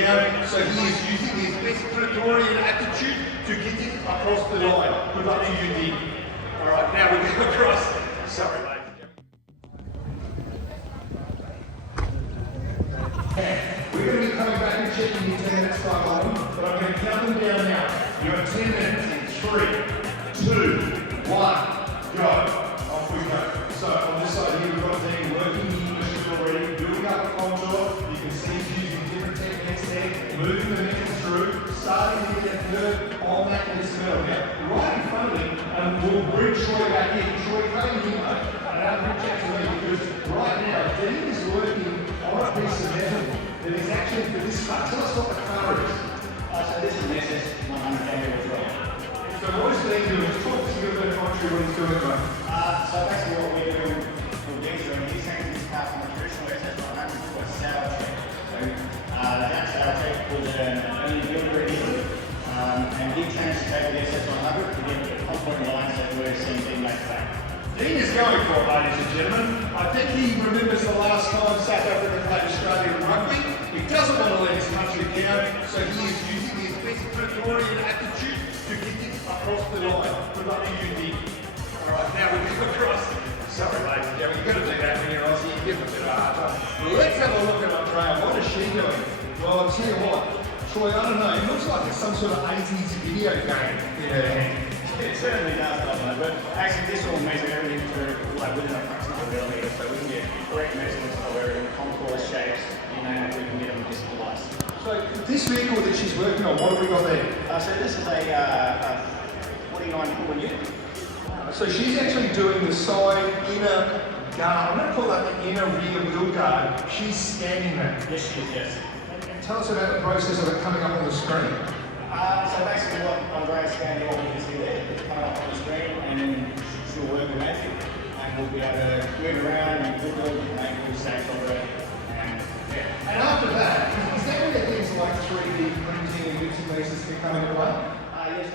down, so he is using his best Pretorian attitude to get it across the line. Good luck to you, Dean. All right, now we go across. Sorry, mate. We're going to be coming back and checking your 10 minutes time on, but I'm going to count them down now. You have 10 minutes in 3, 2, 1, go. Off we go. So on this side here, we've got Dean working the English already, building up a contour. You can see he's using different techniques there, moving the neck through, starting to get that curve on that metal. Now, right in front of him, and we'll bring Troy back in. Troy, come in here, mate, and I'll bring Jack to me, because right now, Dean is working on a piece of metal that is actually for this part. Tell us what the colour is. So this is an SS100 as well. So what is Dean doing? Just talk to us a little bit about what he's doing, mate. So basically what we're doing for Dean's doing, he's taking this car from a traditional SS100 to a saddle check. So that saddle check was an early builder in Italy, and he changed to take the SS100 to get the comfort lines that we're seeing Dean make today. Dean is going for it, ladies and gentlemen. I think he remembers the last time South Africa played Australian rugby. He doesn't want to let his country down, so he is using his best Pretorian attitude to get it across the line. Good luck to you, Dean. All right, now we go across. Sorry, ladies and gentlemen, you've got to do that when you're Aussie. You give it a bit of a hard time. Let's have a look at Andrea. What is she doing? Well, I'll tell you what, Troy, I don't know. It looks like it's some sort of 80s video game in her hand. It certainly does, doesn't it? But actually this all measures everything to like within a fraction of a millimetre, so we can get correct measurements of everything, contours, shapes, you name it, we can get them just device. So this vehicle that she's working on, what have we got there? So this is a 49 Ford unit. So she's actually doing the side inner guard. I'm going to call that the inner rear wheel guard. She's scanning that. Yes, she is, yes. And tell us about the process of it coming up on the screen. So basically what Andrea's scanning, what we can see there, it's coming up on the screen, and then she'll work the magic, and we'll be able to move around and put all the full safe of it. And after that, is that where things like 3D printing and bits and pieces can come into play? Yes,